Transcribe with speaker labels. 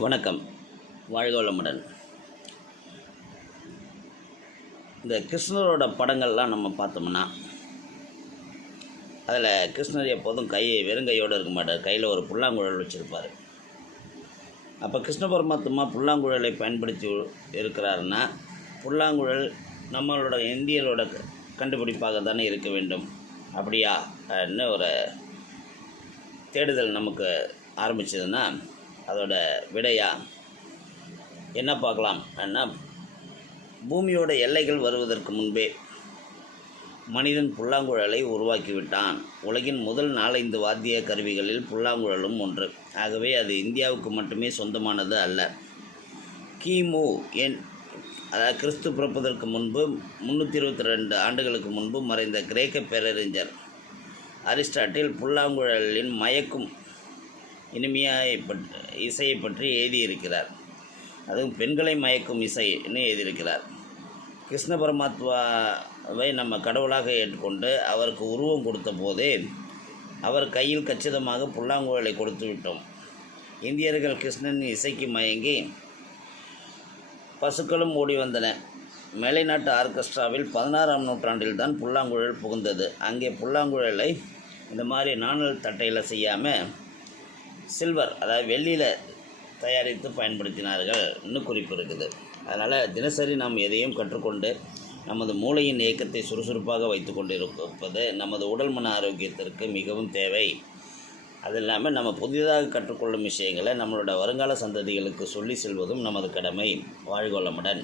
Speaker 1: வணக்கம். வாழ்க வளமுடன் இந்த கிருஷ்ணரோட படங்கள்லாம் நம்ம பார்த்தோம்னா அதில் கிருஷ்ணர் எப்போதும் கை வெறுங்கையோடு இருக்க மாட்டார். கையில் ஒரு புல்லாங்குழல் வச்சுருப்பார். அப்போ கிருஷ்ண பரமாத்மா புல்லாங்குழலை பயன்படுத்தி இருக்கிறாருன்னா புல்லாங்குழல் நம்மளோட இந்தியரோட கண்டுபிடிப்பாக தானே இருக்க வேண்டும். அப்படியா? அப்படின்னு ஒரு தேடுதல் நமக்கு ஆரம்பிச்சதுன்னா அதோட விடையா? என்ன பார்க்கலாம்? அண்ணா பூமியோட எல்லைகள் வருவதற்கு முன்பே மனிதன் புல்லாங்குழலை உருவாக்கிவிட்டான். உலகின் முதல் நாலைந்து வாத்திய கருவிகளில் புல்லாங்குழலும் ஒன்று. ஆகவே அது இந்தியாவுக்கு மட்டுமே சொந்தமானது அல்ல. கிமு என் அதாவது கிறிஸ்து பிறப்பதற்கு முன்பு முந்நூற்றி இருபத்தி ரெண்டு ஆண்டுகளுக்கு முன்பு மறைந்த கிரேக்க பேரறிஞர் அரிஸ்டாட்டில் புல்லாங்குழலின் மயக்கும் இனிமையை பற்றி இசையை பற்றி எழுதியிருக்கிறார். அதுவும் பெண்களை மயக்கும் இசைன்னு எழுதியிருக்கிறார். கிருஷ்ண பரமாத்மாவை நம்ம கடவுளாக ஏற்றுக்கொண்டு அவருக்கு உருவம் கொடுத்த போதே அவர் கையில் கச்சிதமாக புல்லாங்குழலை கொடுத்து விட்டோம். இந்தியர்கள் கிருஷ்ணனின் இசைக்கு மயங்கி பசுக்களும் ஓடி வந்தன. மேலைநாட்டு ஆர்கெஸ்ட்ராவில் பதினாறாம் நூற்றாண்டில் தான் புல்லாங்குழல் புகுந்தது. அங்கே புல்லாங்குழலை இந்த மாதிரி நாணல் தட்டையில் செய்யாமல் சில்வர் அதாவது வெள்ளியில் தயாரித்து பயன்படுத்தினார்கள் இன்னும் குறிப்பு இருக்குது அதனால் தினசரி நாம் எதையும் கற்றுக்கொண்டு நமது மூளையின் இயக்கத்தை சுறுசுறுப்பாக வைத்து கொண்டு இருப்பது நமது உடல் மன ஆரோக்கியத்திற்கு மிகவும் தேவை. அது இல்லாமல் நம்ம புதிதாக கற்றுக்கொள்ளும் விஷயங்களை நம்மளோட வருங்கால சந்ததிகளுக்கு சொல்லி செல்வதும் நமது கடமை. வாழ்கொள்ளமுடன்